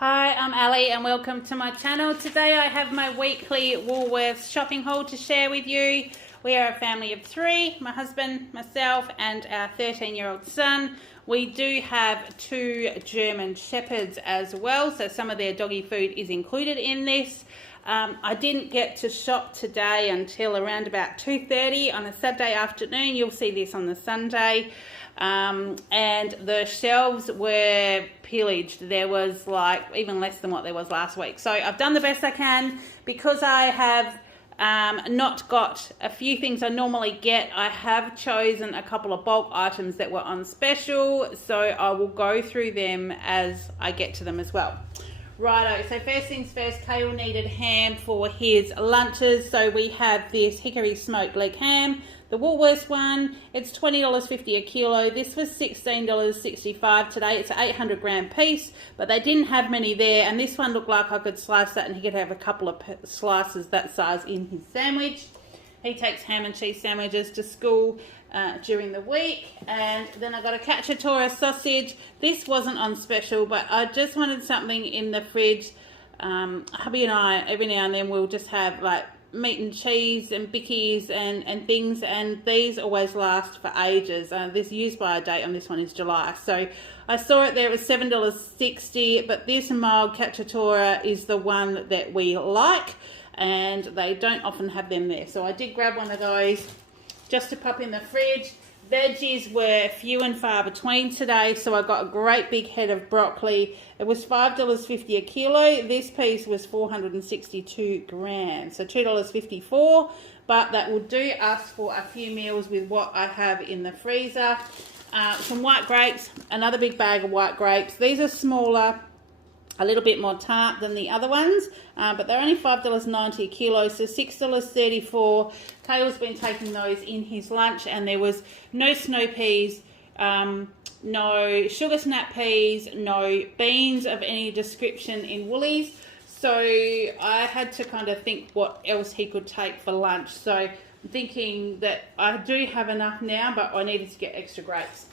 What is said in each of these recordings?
Hi, I'm Ali and welcome to my channel. Today I have my weekly Woolworths shopping haul to share with you. We are a family of three, my husband, myself and our 13-year-old son. We do have two German Shepherds as well, so some of their doggy food is included in this. I didn't get to shop today until around about 2:30 on a Saturday afternoon. You'll see this on the Sunday. And the shelves were pillaged. There was like even less than what there was last week. So I've done the best I can because I have not got a few things I normally get. I have chosen a couple of bulk items that were on special, so I will go through them as I get to them as well. Righto, so first things first, Kale needed ham for his lunches, so we have this hickory smoked leg ham, the Woolworths one. It's $20.50 a kilo. This was $16.65 today. It's an 800 gram piece, but they didn't have many there, and this one looked like I could slice that and he could have a couple of slices that size in his sandwich. He takes ham and cheese sandwiches to school during the week. And then I got a cacciatore sausage. This wasn't on special, but I just wanted something in the fridge. Hubby and I, every now and then, we'll just have like meat and cheese and bickies and things, and these always last for ages. This used by date on this one is July. So I saw it there, it was $7.60, but this mild cacciatore is the one that we like, and they don't often have them there. So I did grab one of those just to pop in the fridge. Veggies were few and far between today, so I got a great big head of broccoli. It was $5.50 a kilo. This piece was 462 grams, so $2.54, but that will do us for a few meals with what I have in the freezer. Some white grapes, another big bag of white grapes. These are smaller, a little bit more tart than the other ones, but they're only $5.90 a kilo, so $6.34. Kale's been taking those in his lunch, and there was no snow peas, no sugar snap peas, no beans of any description in Woolies, so I had to kind of think what else he could take for lunch. So I'm thinking that I do have enough now, but I needed to get extra grapes.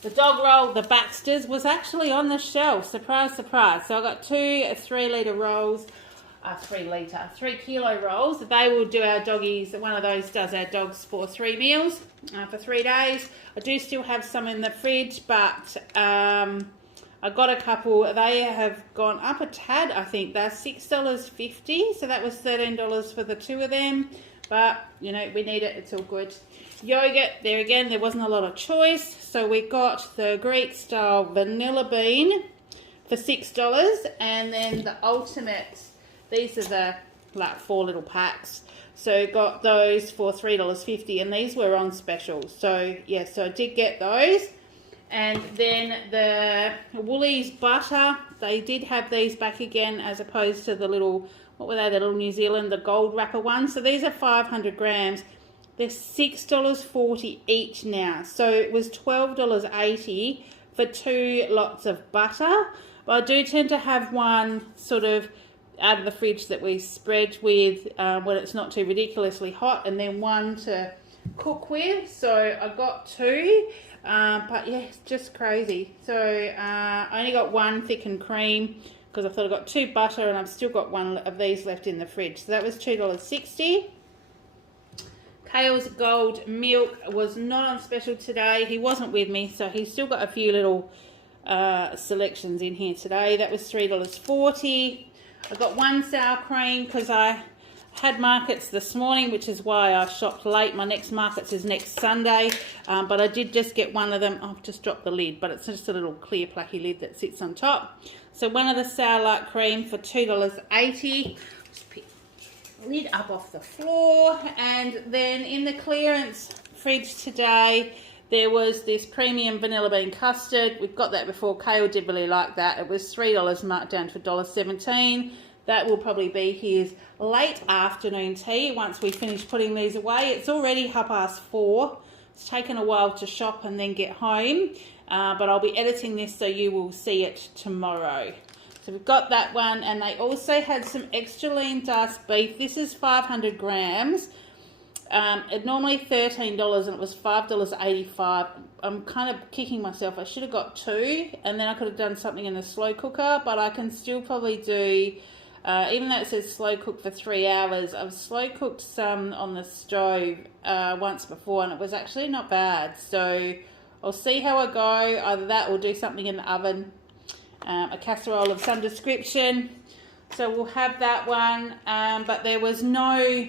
The dog roll, the Baxter's, was actually on the shelf. Surprise, surprise. So I got two 3 kilo rolls. They will do our doggies. One of those does our dogs for 3 meals for 3 days. I do still have some in the fridge, but I got a couple. They have gone up a tad, I think. They're $6.50, so that was $13 for the 2 of them. But, you know, we need it. It's all good. Yogurt, there again, there wasn't a lot of choice. So we got the Greek-style vanilla bean for $6. And then the Ultimates, these are the, like, 4 little packs. So got those for $3.50. And these were on special. So, yeah, so I did get those. And then the Woolies butter, they did have these back again as opposed to the little, what were they, the little New Zealand, the gold wrapper ones. So these are 500 grams. They're $6.40 each now. So it was $12.80 for 2 lots of butter. But I do tend to have one sort of out of the fridge that we spread with when it's not too ridiculously hot, and then one to cook with. So I got 2. But yeah, it's just crazy. So I only got 1 thickened cream because I thought I got 2 butter, and I've still got 1 of these left in the fridge. So that was $2.60. Kale's gold milk was not on special today. He wasn't with me, so he's still got a few little selections in here today. That was $3.40. I got 1 sour cream because I had markets this morning, which is why I shopped late. My next markets is next Sunday, but I did just get 1 of them. I've just dropped the lid, but it's just a little clear placky lid that sits on top. So 1 of the sour light cream for $2.80. Just pick the lid up off the floor. And then in the clearance fridge today, there was this premium vanilla bean custard. We've got that before. Kale did really like that. It was $3 marked down for $1.17. That will probably be his late afternoon tea once we finish putting these away. It's already 4:30. It's taken a while to shop and then get home, but I'll be editing this so you will see it tomorrow. So we've got that one, and they also had some extra lean diced beef. This is 500 grams. It's normally $13 and it was $5.85. I'm kind of kicking myself. I should have got 2 and then I could have done something in the slow cooker, but I can still probably do, even though it says slow cook for 3 hours, I've slow cooked some on the stove once before and it was actually not bad. So I'll see how I go. Either that or do something in the oven. A casserole of some description. So we'll have that one. But there was no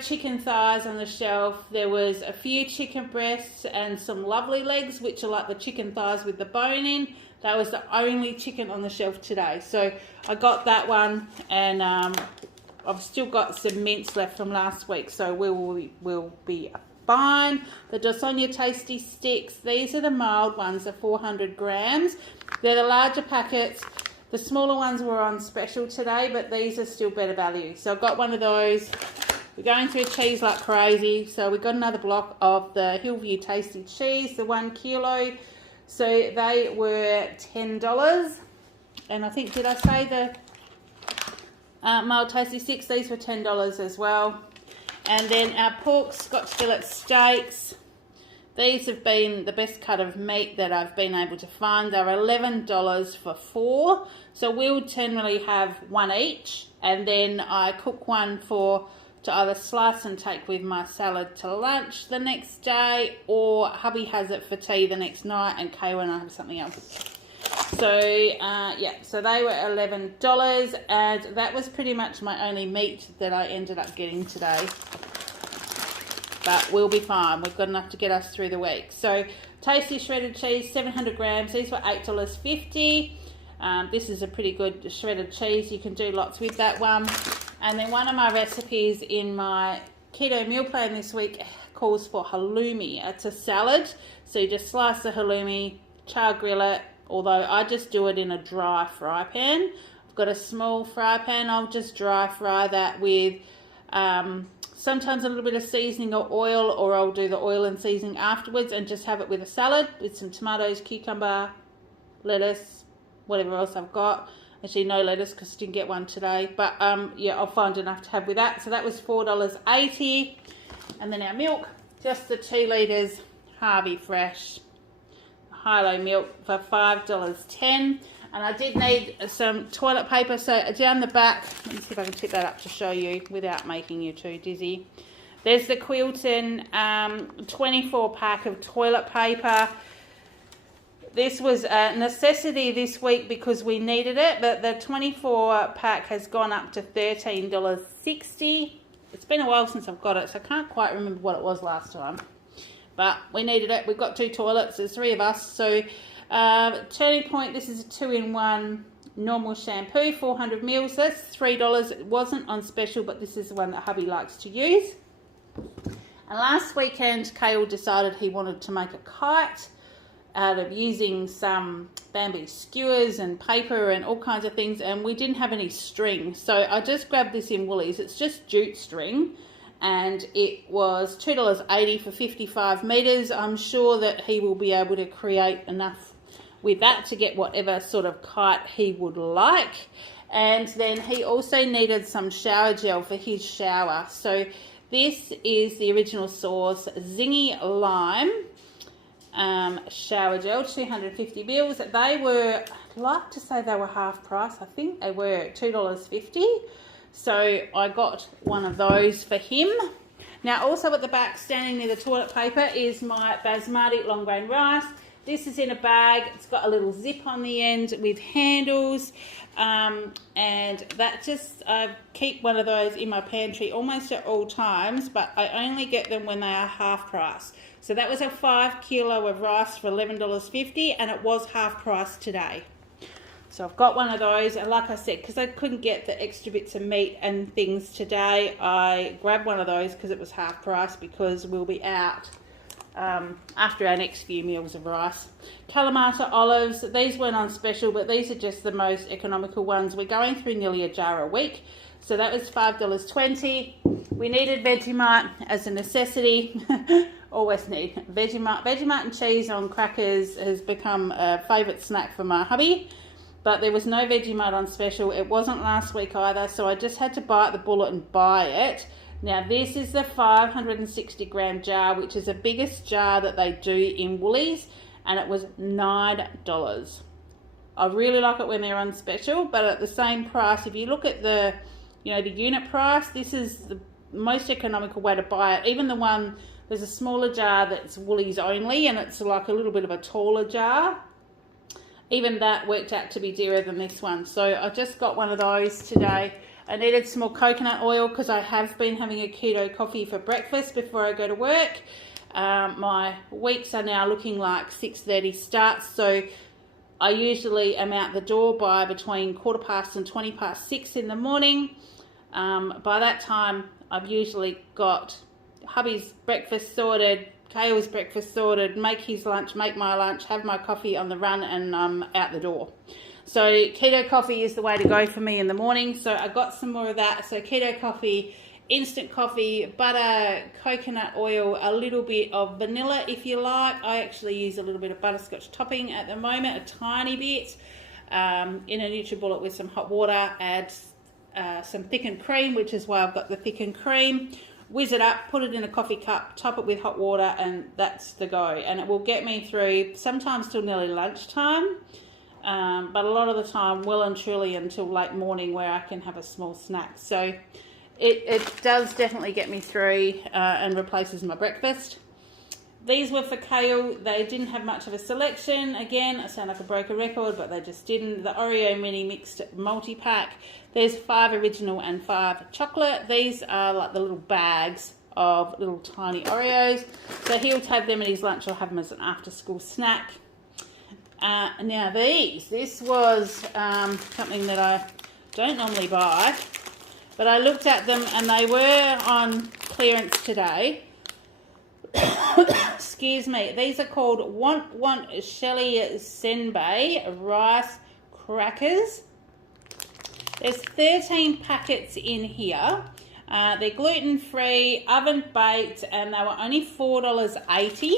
chicken thighs on the shelf. There was a few chicken breasts and some lovely legs, which are like the chicken thighs with the bone in. That was the only chicken on the shelf today. So I got that one, and I've still got some mince left from last week, so we'll be fine. The Dosonia Tasty Sticks, these are the mild ones, they're 400 grams. They're the larger packets. The smaller ones were on special today, but these are still better value. So I got one of those. We're going through cheese like crazy. So we got another block of the Hillview Tasty Cheese, the 1 kilo. So they were $10. And I think, did I say the mild tasty sticks? These were $10 as well. And then our pork Scotch fillet steaks. These have been the best cut of meat that I've been able to find. They're $11 for 4. So we'll generally have one each. And then I cook one to either slice and take with my salad to lunch the next day, or hubby has it for tea the next night, and Kayla and I have something else. So yeah, so they were $11, and that was pretty much my only meat that I ended up getting today. But we'll be fine. We've got enough to get us through the week. So tasty shredded cheese, 700 grams. These were $8.50. This is a pretty good shredded cheese. You can do lots with that one. And then one of my recipes in my keto meal plan this week calls for halloumi. It's a salad. So you just slice the halloumi, char grill it, although I just do it in a dry fry pan. I've got a small fry pan. I'll just dry fry that with sometimes a little bit of seasoning or oil, or I'll do the oil and seasoning afterwards and just have it with a salad with some tomatoes, cucumber, lettuce, whatever else I've got. Actually, no lettuce because I didn't get one today. But yeah, I'll find enough to have with that. So that was $4.80. And then our milk, just the 2 litres Harvey Fresh high-low milk for $5.10. And I did need some toilet paper. So down the back, let me see if I can tip that up to show you without making you too dizzy. There's the Quilton 24 pack of toilet paper. This was a necessity this week because we needed it, but the 24 pack has gone up to $13.60. It's been a while since I've got it, so I can't quite remember what it was last time. But we needed it. We've got 2 toilets. There's 3 of us. So Turning Point, this is a 2-in-1 normal shampoo, 400 mils. That's $3. It wasn't on special, but this is the one that hubby likes to use. And last weekend, Kale decided he wanted to make a kite out of using some bamboo skewers and paper and all kinds of things, and we didn't have any string, so I just grabbed this in Woolies. It's just jute string, and it was $2.80 for 55 meters. I'm sure that he will be able to create enough with that to get whatever sort of kite he would like. And then he also needed some shower gel for his shower. So this is the Original Source Zingy Lime shower gel, 250 mils. They were, I'd like to say they were half price. I think they were $2.50. So I got one of those for him. Now also at the back, standing near the toilet paper, is my basmati long grain rice. This is in a bag. It's got a little zip on the end with handles. And that just, I keep one of those in my pantry almost at all times, but I only get them when they are half price. So that was a 5 kilo of rice for $11.50, and it was half price today. So I've got one of those, and like I said, because I couldn't get the extra bits of meat and things today, I grabbed one of those because it was half price, because we'll be out after our next few meals of rice. Kalamata olives, these weren't on special, but these are just the most economical ones. We're going through nearly a jar a week, so that was $5.20. We needed Vegemite as a necessity. Always need Vegemite. Vegemite and cheese on crackers has become a favourite snack for my hubby, but there was no Vegemite on special. It wasn't last week either, so I just had to bite the bullet and buy it. Now this is the 560 gram jar, which is the biggest jar that they do in Woolies, and it was $9. I really like it when they're on special, but at the same price, if you look at the, the unit price, this is the most economical way to buy it. Even the one, there's a smaller jar that's Woolies only, and it's like a little bit of a taller jar. Even that worked out to be dearer than this one. So I just got one of those today. I needed some more coconut oil because I have been having a keto coffee for breakfast before I go to work. My weeks are now looking like 6:30 starts, so I usually am out the door by between 1:15 and 6:20 in the morning. By that time, I've usually got hubby's breakfast sorted, Kale's breakfast sorted, make his lunch, make my lunch, have my coffee on the run, and I'm out the door. So keto coffee is the way to go for me in the morning. So I got some more of that. So keto coffee, instant coffee, butter, coconut oil, a little bit of vanilla if you like. I actually use a little bit of butterscotch topping at the moment, a tiny bit, in a NutriBullet with some hot water. Add some thickened cream, which is why I've got the thickened cream. Whiz it up, put it in a coffee cup, top it with hot water, and that's the go. And it will get me through sometimes till nearly lunchtime, but a lot of the time well and truly until late morning, where I can have a small snack. So it does definitely get me through and replaces my breakfast. These were for Kale. They didn't have much of a selection. Again, I sound like a broken record, but they just didn't. The Oreo mini mixed multi-pack. There's 5 original and 5 chocolate. These are like the little bags of little tiny Oreos. So he'll have them in his lunch or have them as an after-school snack. Now this was something that I don't normally buy, but I looked at them and they were on clearance today. Excuse me. These are called Want Shelly Senbei rice crackers. There's 13 packets in here. They're gluten-free, oven-baked, and they were only $4.80.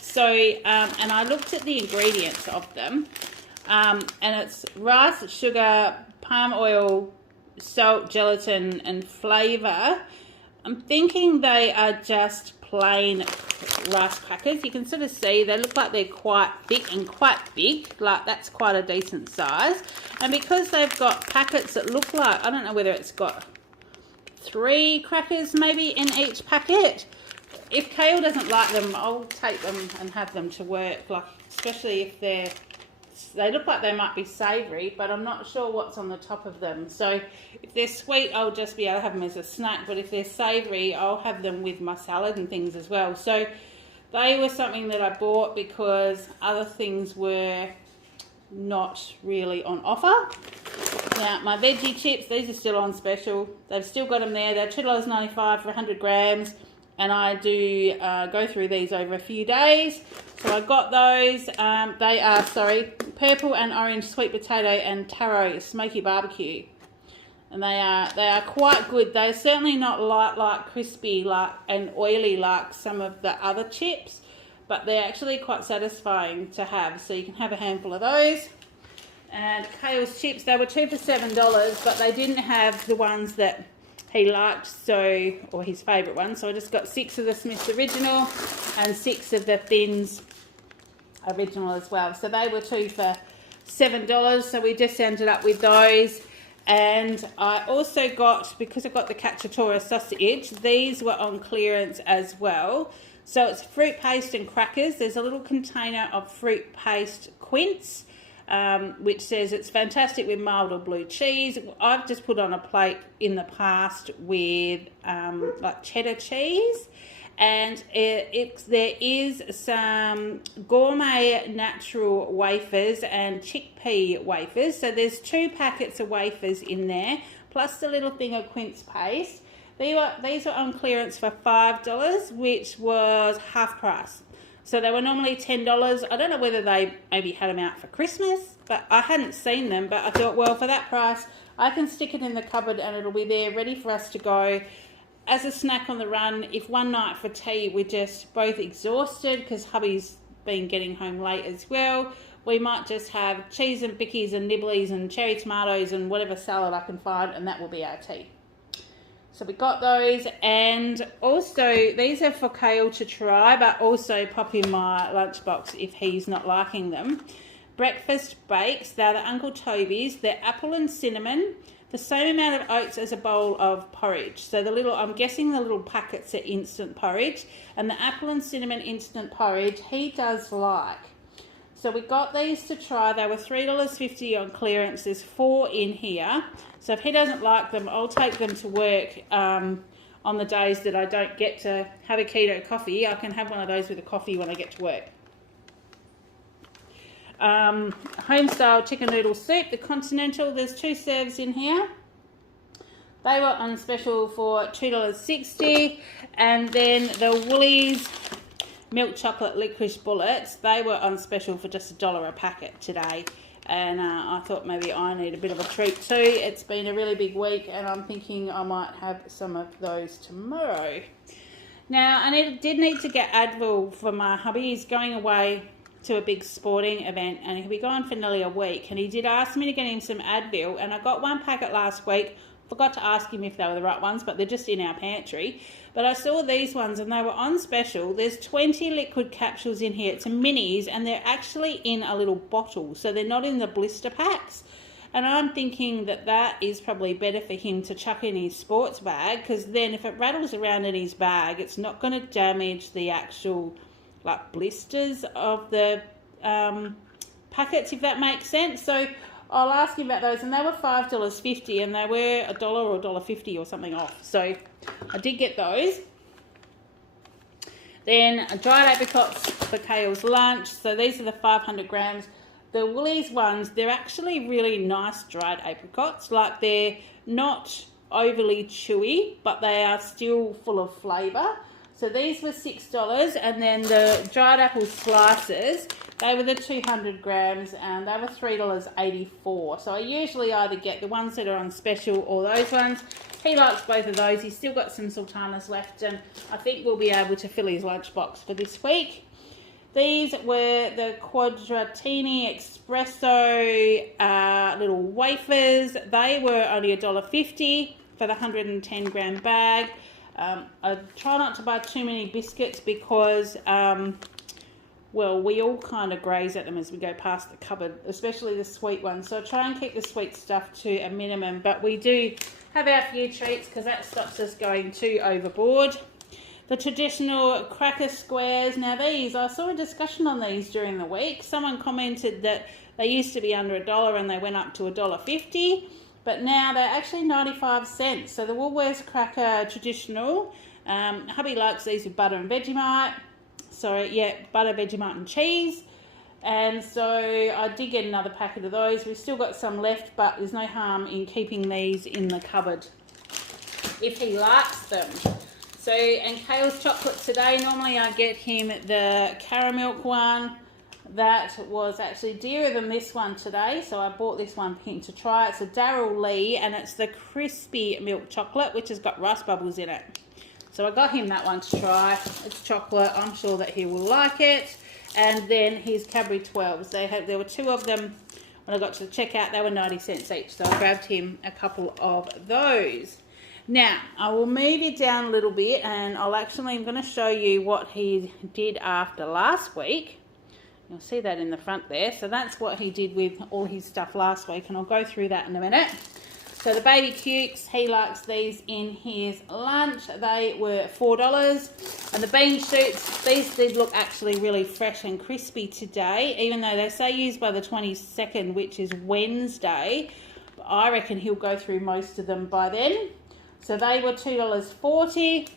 So, and I looked at the ingredients of them, and it's rice, sugar, palm oil, salt, gelatin, and flavour. I'm thinking they are just plain rice crackers. You can sort of see they look like they're quite thick and quite big, like that's quite a decent size. And because they've got packets that look like, I don't know whether it's got 3 crackers maybe in each packet. If Kale doesn't like them, I'll take them and have them to work, like especially if they look like they might be savoury, but I'm not sure what's on the top of them. So if they're sweet, I'll just be able to have them as a snack, but if they're savoury, I'll have them with my salad and things as well. So they were something that I bought because other things were not really on offer. Now, my veggie chips, these are still on special. They've still got them there. They're $2.95 for 100 grams. And I do go through these over a few days. So I got those. They are, purple and orange sweet potato and taro smoky barbecue. And they are quite good. They're certainly not like crispy and oily like some of the other chips, but they're actually quite satisfying to have. So you can have a handful of those. And Kale's chips, they were 2 for $7, but they didn't have the ones that he liked, or his favourite one. So I just got 6 of the Smith's Original and 6 of the Thins Original as well. So they were 2 for $7. So we just ended up with those. And I also got, because I got the cacciatore sausage, these were on clearance as well. So it's fruit paste and crackers. There's a little container of fruit paste quince, which says it's fantastic with mild or blue cheese. I've just put on a plate in the past with like cheddar cheese, and there is some gourmet natural wafers and chickpea wafers. So there's 2 packets of wafers in there, plus the little thing of quince paste. These were on clearance for $5, which was half price. So they were normally $10. I don't know whether they maybe had them out for Christmas, but I hadn't seen them. But I thought, well, for that price, I can stick it in the cupboard and it'll be there ready for us to go as a snack on the run. If one night for tea we're just both exhausted because hubby's been getting home late as well, we might just have cheese and bickies and nibblies and cherry tomatoes and whatever salad I can find, and that will be our tea. So we got those, and also these are for Kale to try, but also pop in my lunchbox if he's not liking them. Breakfast bakes, they're the Uncle Toby's, they're apple and cinnamon, the same amount of oats as a bowl of porridge. So the little, I'm guessing the little packets are instant porridge, and the apple and cinnamon instant porridge he does like. So we got these to try. They were $3.50 on clearance. There's 4 in here. So if he doesn't like them, I'll take them to work on the days that I don't get to have a keto coffee. I can have one of those with a coffee when I get to work. Home-style chicken noodle soup, the continental. There's 2 serves in here. They were on special for $2.60. And then the Woolies milk chocolate licorice bullets, they were on special for just $1 a packet today, and I thought maybe I need a bit of a treat too. It's been a really big week, and I'm thinking I might have some of those tomorrow. Now I did need to get Advil for my hubby. He's going away to a big sporting event, and he'll be gone for nearly a week, and he did ask me to get him some Advil, and I got 1 packet last week. Forgot to ask him if they were the right ones, but they're just in our pantry. But I saw these ones and they were on special. There's 20 liquid capsules in here. It's a minis, and they're actually in a little bottle, so they're not in the blister packs. And I'm thinking that that is probably better for him to chuck in his sports bag, because then if it rattles around in his bag, it's not going to damage the actual like blisters of the packets, if that makes sense. So I'll ask him about those, and they were $5.50, and they were $1 or $1.50 or something off. So I did get those. Then dried apricots for Kale's lunch. So these are the 500 grams. The Woolies ones, they're actually really nice dried apricots. Like, they're not overly chewy, but they are still full of flavour. So these were $6, and then the dried apple slices, they were the 200 grams, and they were $3.84. So I usually either get the ones that are on special or those ones. He likes both of those. He's still got some sultanas left, and I think we'll be able to fill his lunchbox for this week. These were the Quadratini Espresso little wafers. They were only $1.50 for the 110 gram bag. I try not to buy too many biscuits because, well, we all kind of graze at them as we go past the cupboard, especially the sweet ones. So I try and keep the sweet stuff to a minimum, but we do have our few treats because that stops us going too overboard. The traditional cracker squares. Now these, I saw a discussion on these during the week. Someone commented that they used to be under $1 and they went up to $1.50. But now they're actually 95 cents. So the Woolworths cracker traditional. Hubby likes these with butter and Vegemite. So yeah, butter, Vegemite and cheese. And so I did get another packet of those. We've still got some left, but there's no harm in keeping these in the cupboard if he likes them. So, and Kale's chocolate today, normally I get him the caramel one. That was actually dearer than this one today, so I bought this one for him to try. It's a Darryl Lee, and it's the crispy milk chocolate, which has got rice bubbles in it. So I got him that one to try. It's chocolate. I'm sure that he will like it. And then his Cadbury 12s. There were 2 of them. When I got to the checkout, they were 90 cents each, so I grabbed him a couple of those. Now, I will move it down a little bit, and I'm going to show you what he did after last week. You'll see that in the front there. So that's what he did with all his stuff last week, and I'll go through that in a minute. So the baby cukes, he likes these in his lunch. They were $4. And the bean shoots, these did look actually really fresh and crispy today, even though they say use by the 22nd, which is Wednesday. But I reckon he'll go through most of them by then. So they were $2.40.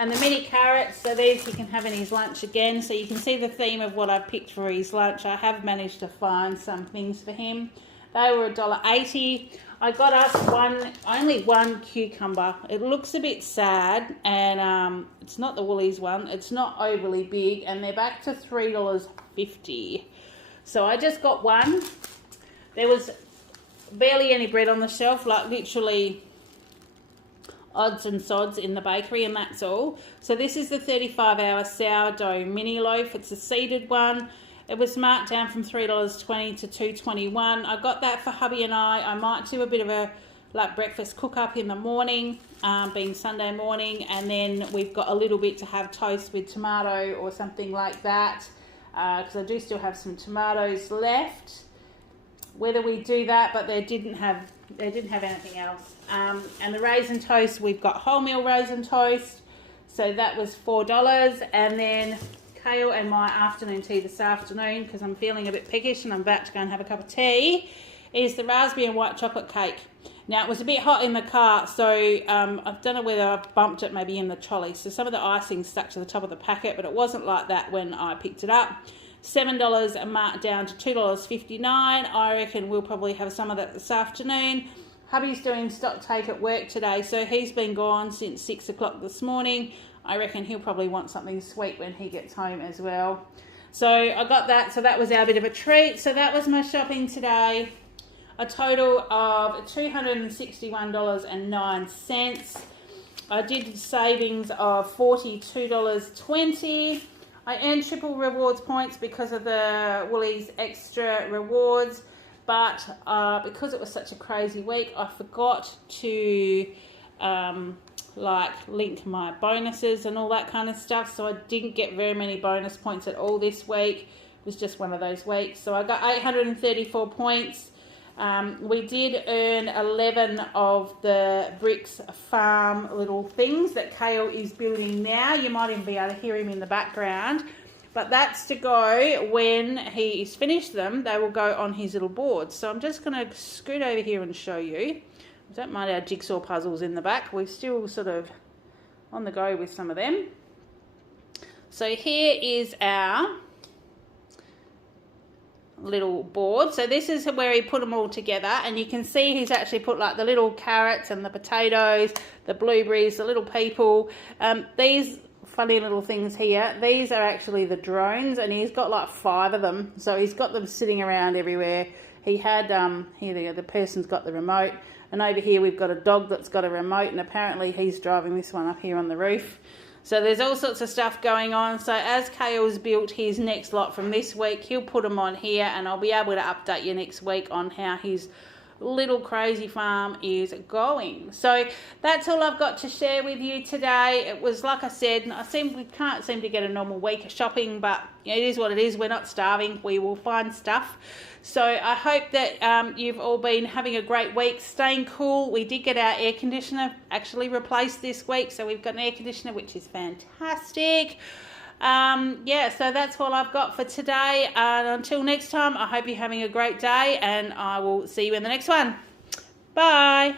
And the mini carrots, so these he can have in his lunch again. So you can see the theme of what I've picked for his lunch. I have managed to find some things for him. They were $1.80. I got us only one cucumber. It looks a bit sad, and it's not the Woolies one. It's not overly big, and they're back to $3.50. So I just got one. There was barely any bread on the shelf, like literally odds and sods in the bakery, and that's all. So this is the 35-hour sourdough mini loaf. It's a seeded one. It was marked down from $3.20 to $2.21. I got that for hubby and I. I might do a bit of a like breakfast cook up in the morning, being Sunday morning, and then we've got a little bit to have toast with tomato or something like that, because I do still have some tomatoes left. Whether we do that, but they didn't have anything else. And the raisin toast, we've got wholemeal raisin toast, so that was $4. And then Kale and my afternoon tea this afternoon, because I'm feeling a bit peckish and I'm about to go and have a cup of tea, is the raspberry and white chocolate cake. Now, it was a bit hot in the car, so I don't know whether I've bumped it maybe in the trolley. So some of the icing stuck to the top of the packet, but it wasn't like that when I picked it up. $7 and marked down to $2.59. I reckon we'll probably have some of that this afternoon. Hubby's doing stock take at work today, so he's been gone since 6 o'clock this morning. I reckon he'll probably want something sweet when he gets home as well. So I got that, so that was our bit of a treat. So that was my shopping today. A total of $261.09. I did savings of $42.20. I earned triple rewards points because of the Woolies extra rewards, but because it was such a crazy week, I forgot to link my bonuses and all that kind of stuff, so I didn't get very many bonus points at all this week. It was just one of those weeks. So I got 834 points. We did earn 11 of the bricks farm little things that Kale is building now. You might even be able to hear him in the background. But that's to go when he is finished them. They will go on his little board. So I'm just going to scoot over here and show you. Don't mind our jigsaw puzzles in the back. We're still sort of on the go with some of them. So here is our little board. So this is where he put them all together, and you can see he's actually put like the little carrots and the potatoes, the blueberries, the little people. These funny little things here, these are actually the drones, and he's got like 5 of them. So he's got them sitting around everywhere. He had here the person's got the remote, and over here we've got a dog that's got a remote, and apparently he's driving this one up here on the roof. So there's all sorts of stuff going on. So as Kale's built his next lot from this week, he'll put them on here, and I'll be able to update you next week on how his little crazy farm is going. So that's all I've got to share with you today. It was, like I said, we can't seem to get a normal week of shopping, but it is what it is. We're not starving. We will find stuff. So I hope that you've all been having a great week, staying cool. We did get our air conditioner actually replaced this week, so we've got an air conditioner, which is fantastic. Yeah, so that's all I've got for today. And until next time, I hope you're having a great day, and I will see you in the next one. Bye.